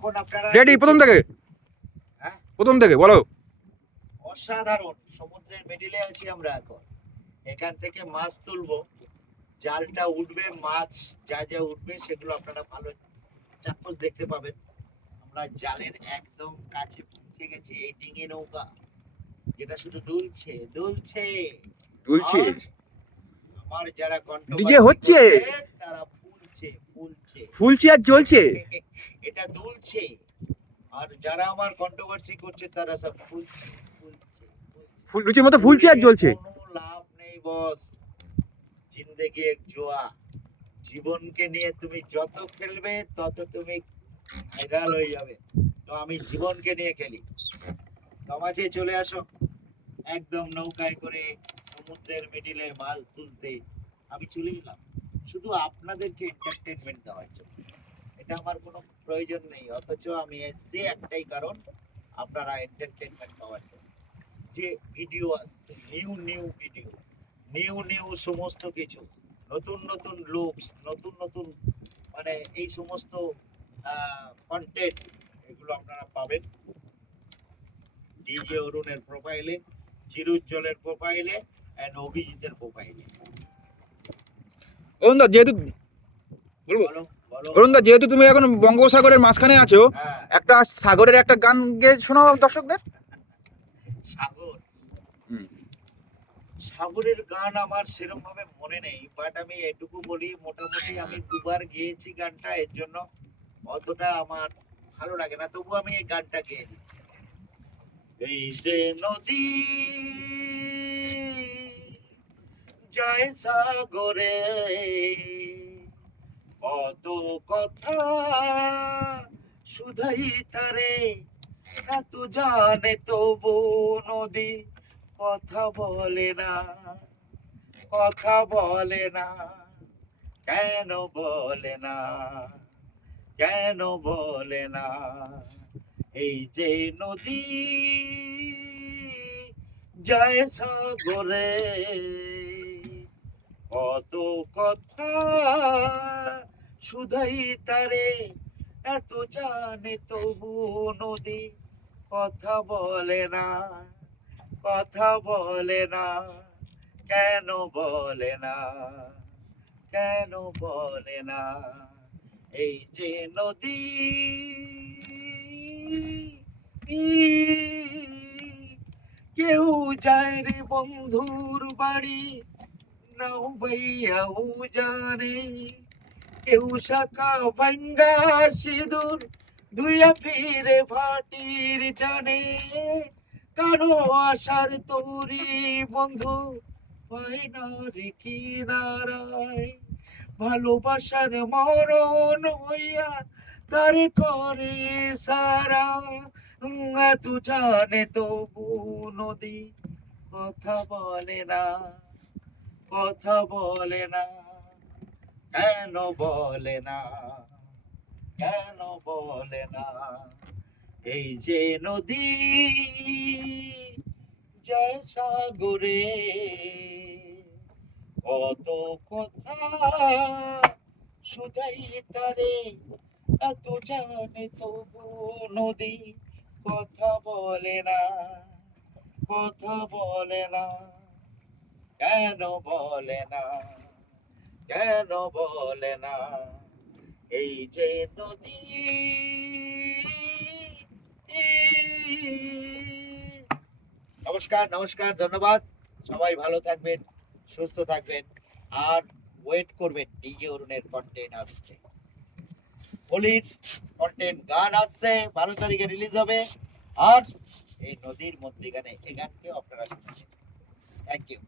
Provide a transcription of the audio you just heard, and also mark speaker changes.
Speaker 1: এখন আপনারা
Speaker 2: রেডি প্রথম থেকে।
Speaker 1: হ্যাঁ?
Speaker 2: প্রথম থেকে বলো।
Speaker 1: অসাধারণ সমুদ্রের মিডিলে আছি আমরা এখন। এখান থেকে মাছ তুলবো। জালটা উঠবে মাছ যা যা উঠবে সেগুলো আপনারা ভালো চাক্ষুষ দেখতে পাবেন। আমরা জালের একদম কাছে পৌঁছে গেছি এই ডিঙি নৌকা। যেটা শুধু দুলছে দুলছে।
Speaker 2: দুলছে।
Speaker 1: আমার যারা
Speaker 2: DJ হচ্ছে।
Speaker 1: ফুলছে ফুলছে।
Speaker 2: ফুলছে আর জ্বলছে?
Speaker 1: এটা দুলছে। আর যারা আমার কন্ট্রোভার্সি করছে তারা সব ফুলছে ফুলছে ফুলছে।
Speaker 2: ফুল লুচির মতো ফুলছে আর জ্বলছে?
Speaker 1: লাভ নেই বস। জিন্দেগি এক জোয়া। জীবনকে নিয়ে তুমি যত খেলবে তত তুমি ভাইরাল হয়ে যাবে। তো আমি জীবনকে নিয়ে খেলি। সমাজে চলে আসো। একদম নৌকায় করে সমুদ্রের মিডিলে মাছ তুলতে। আমি চলে এলাম। শুধু আপনাদেরকে এন্টারটেনমেন্ট দেওয়ার জন্য। এটা আমার কোনো প্রয়োজন নেই, অথচ আমি এসছি একটাই কারণ, আপনারা এন্টারটেনমেন্ট পাওয়ার জন্য। যে ভিডিও আসছে new new video new new সমস্ত কিছু, নতুন নতুন লুকস নতুন নতুন মানে এই সমস্ত কন্টেন্ট এগুলো আপনারা পাবেন। ডিজে অরুণের প্রোফাইলে চিরুজ্জ্বলের প্রোফাইলে অ্যান্ড অভিজিতের প্রোফাইলে
Speaker 2: অরুণদা যেহেতু বলব?
Speaker 1: বলো বলো।
Speaker 2: অরুণদা যেহেতু তুমি এখন বঙ্গোপসাগরের মাঝখানে আছো
Speaker 1: হ্যাঁ।
Speaker 2: একটা সাগরের একটা গান গেয়ে শোনাও দর্শকদের।
Speaker 1: সাগর। সাগরের গান আমার সেরকম ভাবে মনে নেই বাট আমি এটুকু বলি মোটামুটি আমি দুবার গেয়েছি গানটা এর জন্য অতটা আমার ভালো লাগে না তবু আমি এই গানটা গেয়ে দিই এই যে নদী যায় সাগরে। কত কথা শুধাই তারে, এত জানে তবু নদী কথা বলে না, কথা বলে না, কেন বলে না, কেন বলে না? এই যে নদী যায় সাগরে। কত কথা শুধাই তারে, এত জানে তবু নদী কথা বলে না, কথা বলে না, কেন বলে না, কেন বলে না, এই যে নদী কেউ যায় রে বন্ধুর বাড়ি নাও ভাইয়াও জানে কেউ শাখা ভাঙ্গা সিঁদুর ধুইয়া ফিরে ভাটির টানে কারও আশার তরি বন্ধু হয় না রে কিনারায় ভালোবাসার মরণ হইয়া তার করে সারা এত জানে তবু নদী কথা বলে না কথা বলে না, কেন বলে না, কেন বলে না? এই যে নদী যায় সাগরে কত কথা শুধাই তারে, এত জানে তবু নদী কথা বলে না, কথা বলে না। কেন বলে না? কেন বলে না? এই যে নদী, নমস্কার নমস্কার, ধন্যবাদ। সবাই ভালো থাকবেন, সুস্থ থাকবেন, আর ওয়েট করবেন ডিজে অরুণের কন্টেন্ট আসছে। হোলির কন্টেন্ট গান আসছে, বারো তারিখে রিলিজ হবে। আর এই নদীর মধ্যে মধ্যেখানে এই গানকেও আপনারা শুনবেন। Thank you